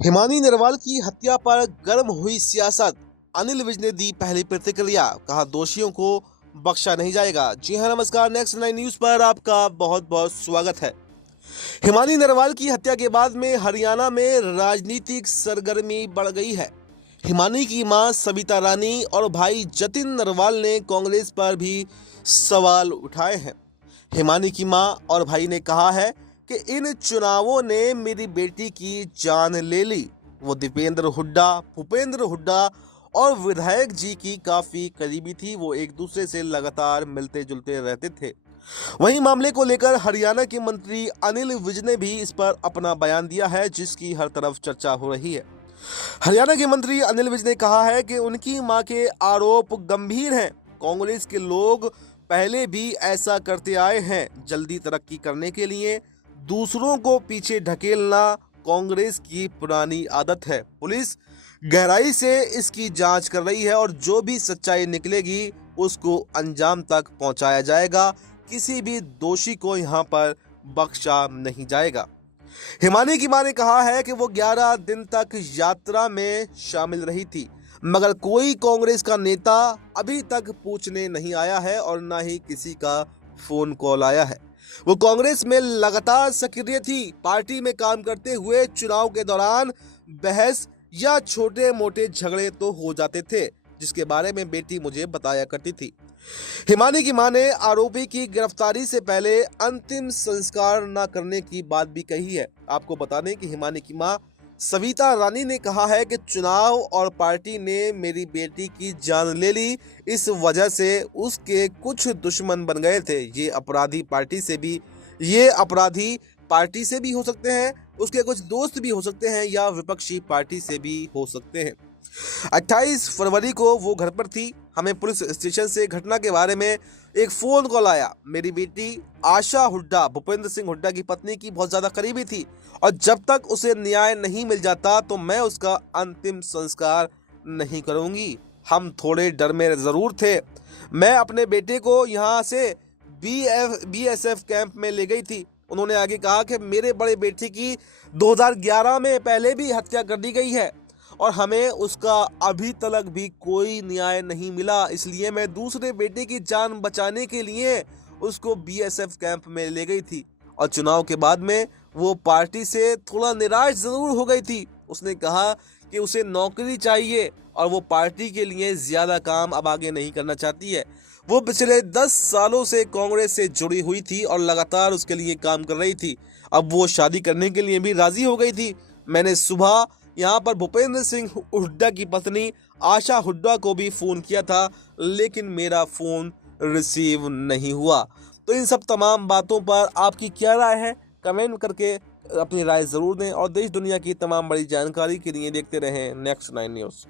हिमानी नरवाल की हत्या पर गर्म हुई सियासत। अनिल विज ने दी पहली प्रतिक्रिया, कहा दोषियों को बख्शा नहीं जाएगा। जी हां, नमस्कार। नेक्स्ट 9 न्यूज पर आपका बहुत बहुत स्वागत है। हिमानी नरवाल की हत्या के बाद में हरियाणा में राजनीतिक सरगर्मी बढ़ गई है। हिमानी की मां सविता रानी और भाई जतिन नरवाल ने कांग्रेस पर भी सवाल उठाए हैं। हिमानी की मां और भाई ने कहा है कि इन चुनावों ने मेरी बेटी की जान ले ली। वो दीपेंद्र हुड्डा, भूपेंद्र हुड्डा और विधायक जी की काफी करीबी थी। वो एक दूसरे से लगातार मिलते जुलते रहते थे। वहीं मामले को लेकर हरियाणा के मंत्री अनिल विज ने भी इस पर अपना बयान दिया है, जिसकी हर तरफ चर्चा हो रही है। हरियाणा के मंत्री अनिल विज ने कहा है कि उनकी मां के आरोप गंभीर हैं। कांग्रेस के लोग पहले भी ऐसा करते आए हैं। जल्दी तरक्की करने के लिए दूसरों को पीछे ढकेलना कांग्रेस की पुरानी आदत है। पुलिस गहराई से इसकी जांच कर रही है और जो भी सच्चाई निकलेगी उसको अंजाम तक पहुंचाया जाएगा। किसी भी दोषी को यहां पर बख्शा नहीं जाएगा। हिमानी की मां ने कहा है कि वो 11 दिन तक यात्रा में शामिल रही थी, मगर कोई कांग्रेस का नेता अभी तक पूछने नहीं आया है और ना ही किसी का फोन कॉल आया है। वो कांग्रेस में लगातार सक्रिय थी। पार्टी में काम करते हुए चुनाव के दौरान बहस या छोटे मोटे झगड़े तो हो जाते थे, जिसके बारे में बेटी मुझे बताया करती थी। हिमानी की मां ने आरोपी की गिरफ्तारी से पहले अंतिम संस्कार न करने की बात भी कही है। आपको बता दें कि हिमानी की मां सविता रानी ने कहा है कि चुनाव और पार्टी ने मेरी बेटी की जान ले ली। इस वजह से उसके कुछ दुश्मन बन गए थे। ये अपराधी पार्टी से भी हो सकते हैं, उसके कुछ दोस्त भी हो सकते हैं या विपक्षी पार्टी से भी हो सकते हैं। 28 फरवरी को वो घर पर थी। हमें पुलिस स्टेशन से घटना के बारे में एक फोन कॉल आया। मेरी बेटी आशा हुड्डा, भूपेंद्र सिंह हुड्डा की पत्नी की बहुत ज्यादा करीबी थी और जब तक उसे न्याय नहीं मिल जाता तो मैं उसका अंतिम संस्कार नहीं करूंगी। हम थोड़े डर में जरूर थे। मैं अपने बेटे को यहाँ से बीएसएफ कैंप में ले गई थी। उन्होंने आगे कहा कि मेरे बड़े बेटे की 2011 में पहले भी हत्या कर दी गई है और हमें उसका अभी तक भी कोई न्याय नहीं मिला। इसलिए मैं दूसरे बेटे की जान बचाने के लिए उसको बीएसएफ कैंप में ले गई थी और चुनाव के बाद में वो पार्टी से थोड़ा निराश जरूर हो गई थी। उसने कहा कि उसे नौकरी चाहिए और वो पार्टी के लिए ज्यादा काम अब आगे नहीं करना चाहती है। वो पिछले 10 सालों से कांग्रेस से जुड़ी हुई थी और लगातार उसके लिए काम कर रही थी। अब वो शादी करने के लिए भी राजी हो गई थी। मैंने सुबह यहाँ पर भूपेंद्र सिंह हुड्डा की पत्नी आशा हुड्डा को भी फोन किया था, लेकिन मेरा फोन रिसीव नहीं हुआ। तो इन सब तमाम बातों पर आपकी क्या राय है? कमेंट करके अपनी राय जरूर दें और देश दुनिया की तमाम बड़ी जानकारी के लिए देखते रहें नेक्स्ट 9 न्यूज़।